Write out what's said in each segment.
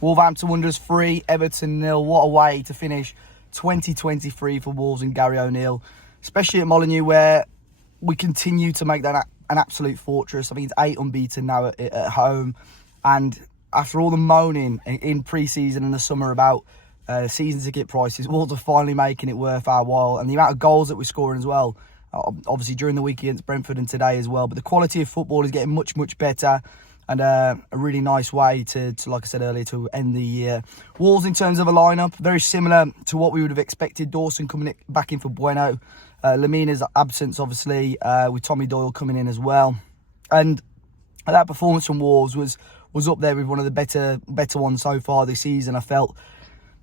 Wolverhampton Wanderers 3, Everton 0. What a way to finish 2023 for Wolves and Gary O'Neill, especially at Molineux, where we continue to make that an absolute fortress. I think it's 8 unbeaten now at home. And after all the moaning in pre-season and the summer about season ticket prices, Wolves are finally making it worth our while. And the amount of goals that we're scoring as well, obviously during the week against Brentford and today as well. But the quality of football is getting much, much better. And a really nice way to, like I said earlier, to end the year. Wolves, in terms of a lineup, very similar to what we would have expected. Dawson coming back in for Bueno. Lemina's absence, obviously, with Tommy Doyle coming in as well. And that performance from Wolves was up there with one of the better ones so far this season, I felt.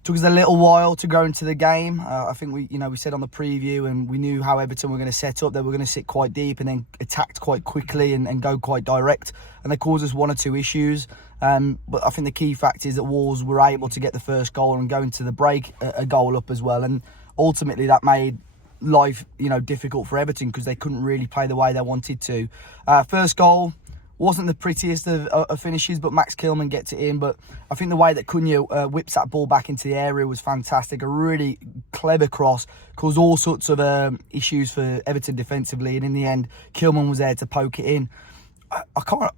Took us a little while to go into the game. I think we said on the preview, and we knew how Everton were going to set up. They were going to sit quite deep and then attacked quite quickly and go quite direct. And they caused us one or two issues. But I think the key fact is that Wolves were able to get the first goal and go into the break a goal up as well. And ultimately that made life, difficult for Everton because they couldn't really play the way they wanted to. First goal wasn't the prettiest of finishes, but Max Kilman gets it in. But I think the way that Cunha whips that ball back into the area was fantastic. A really clever cross, caused all sorts of issues for Everton defensively. And in the end, Kilman was there to poke it in. I can't.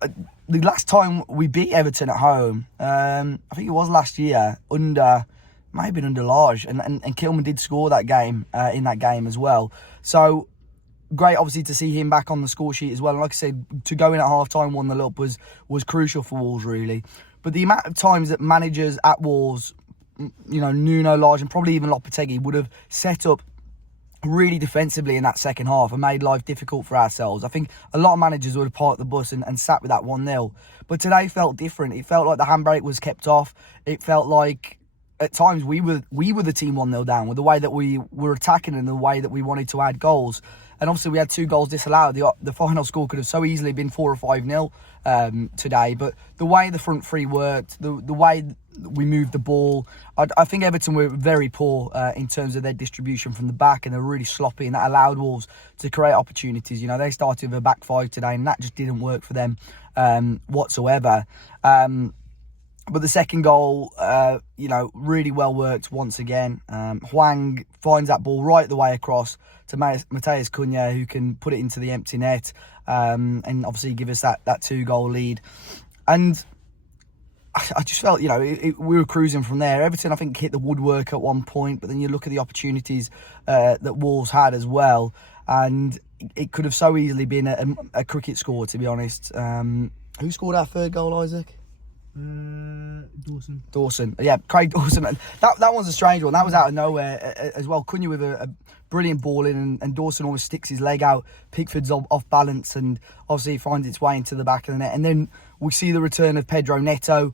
The last time we beat Everton at home, I think it was last year, maybe under Lage. And Kilman did score that game, in that game as well. So great, obviously, to see him back on the score sheet as well. And like I said, to go in at half-time 1-0 up was crucial for Wolves, really. But the amount of times that managers at Wolves, Nuno, Lage, and probably even Lopetegui would have set up really defensively in that second half and made life difficult for ourselves. I think a lot of managers would have parked the bus and sat with that 1-0. But today felt different. It felt like the handbrake was kept off. It felt like at times we were the team 1-0 down with the way that we were attacking and the way that we wanted to add goals. And obviously we had 2 goals disallowed. The final score could have so easily been 4 or 5-0 today. But the way the front three worked, the way we moved the ball, I think Everton were very poor in terms of their distribution from the back, and they were really sloppy, and that allowed Wolves to create opportunities. They started with a back 5 today, and that just didn't work for them whatsoever. But the second goal, really well worked once again. Hwang finds that ball right the way across to Matheus Cunha, who can put it into the empty net and obviously give us that 2-goal lead. And I just felt, we were cruising from there. Everton, I think, hit the woodwork at one point, but then you look at the opportunities that Wolves had as well, and it could have so easily been a cricket score, to be honest. Who scored our third goal, Isaac? Dawson. Yeah, Craig Dawson. That one's a strange one. That was out of nowhere as well. Cunha with a brilliant ball in, and Dawson almost sticks his leg out. Pickford's off balance, and obviously finds its way into the back of the net. And then we see the return of Pedro Neto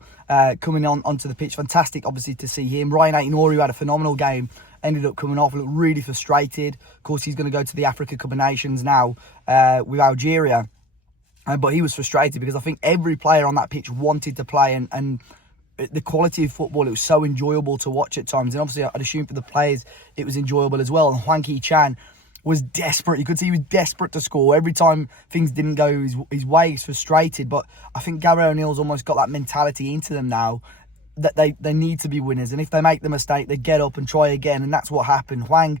coming onto the pitch. Fantastic, obviously, to see him. Ryan Aït-Nouri, who had a phenomenal game, ended up coming off, looked really frustrated. Of course, he's going to go to the Africa Cup of Nations now with Algeria. But he was frustrated because I think every player on that pitch wanted to play, and the quality of football, it was so enjoyable to watch at times. And obviously, I'd assume for the players, it was enjoyable as well. And Hwang Hee-chan was desperate. You could see he was desperate to score. Every time things didn't go his way, he was frustrated. But I think Gary O'Neill's almost got that mentality into them now that they need to be winners. And if they make the mistake, they get up and try again. And that's what happened. Hwang,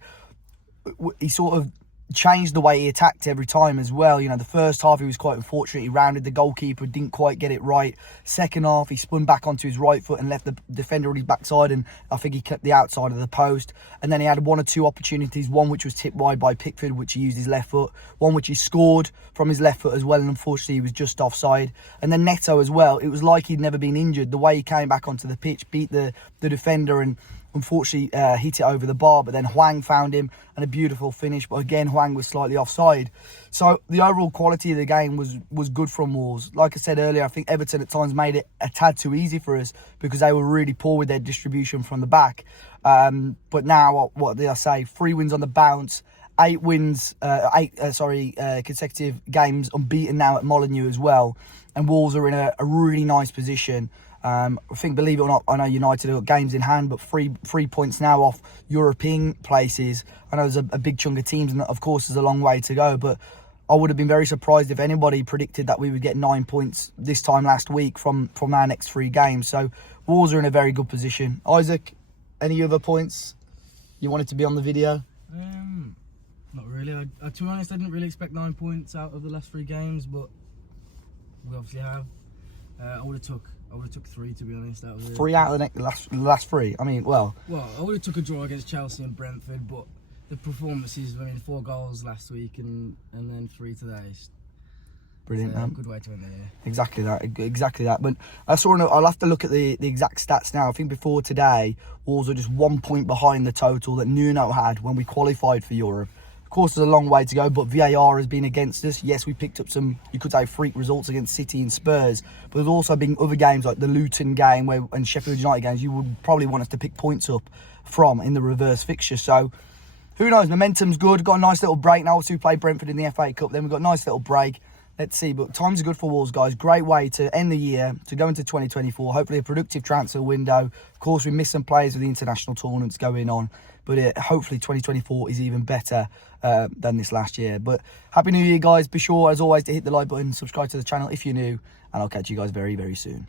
he sort of changed the way he attacked every time as well. The first half he was quite unfortunate. He rounded the goalkeeper, didn't quite get it right. Second half he spun back onto his right foot and left the defender on his backside, and I think he kept the outside of the post. And then he had 1 or 2 opportunities, one which was tipped wide by Pickford, which he used his left foot, one which he scored from his left foot as well, and unfortunately he was just offside. And then Neto as well, it was like he'd never been injured. The way he came back onto the pitch, beat the defender, and unfortunately hit it over the bar, but then Hwang found him and a beautiful finish. But again, Hwang was slightly offside. So the overall quality of the game was good from Wolves. Like I said earlier, I think Everton at times made it a tad too easy for us because they were really poor with their distribution from the back. But now, what did I say? 3 wins on the bounce, 8 consecutive games unbeaten now at Molineux as well. And Wolves are in a really nice position. I think, believe it or not, I know United have got games in hand, but 3 points now off European places. I know there's a big chunk of teams, and of course there's a long way to go, but I would have been very surprised if anybody predicted that we would get 9 points this time last week from our next 3 games. So Wolves are in a very good position. Isaac, any other points you wanted to be on the video? Not really. To be honest, I didn't really expect 9 points out of the last 3 games, but we obviously have. I would have took 3, to be honest. That was 3 out of the last 3. I mean, well, I would have took a draw against Chelsea and Brentford, but the performances. I mean, 4 goals last week and then 3 today. Brilliant. A good way to end the year. Exactly that. But I'll have to look at the exact stats now. I think before today, Wolves were just 1 point behind the total that Nuno had when we qualified for Europe. Of course, there's a long way to go, but VAR has been against us. Yes, we picked up some, you could say, freak results against City and Spurs, but there's also been other games like the Luton game and Sheffield United games you would probably want us to pick points up from in the reverse fixture. So, who knows? Momentum's good. Got a nice little break now. We play Brentford in the FA Cup. Then we've got a nice little break. Let's see. But times are good for Wolves, guys. Great way to end the year, to go into 2024. Hopefully a productive transfer window. Of course, we missed some players with the international tournaments going on. But hopefully 2024 is even better than this last year. But Happy New Year, guys. Be sure, as always, to hit the like button, subscribe to the channel if you're new. And I'll catch you guys very, very soon.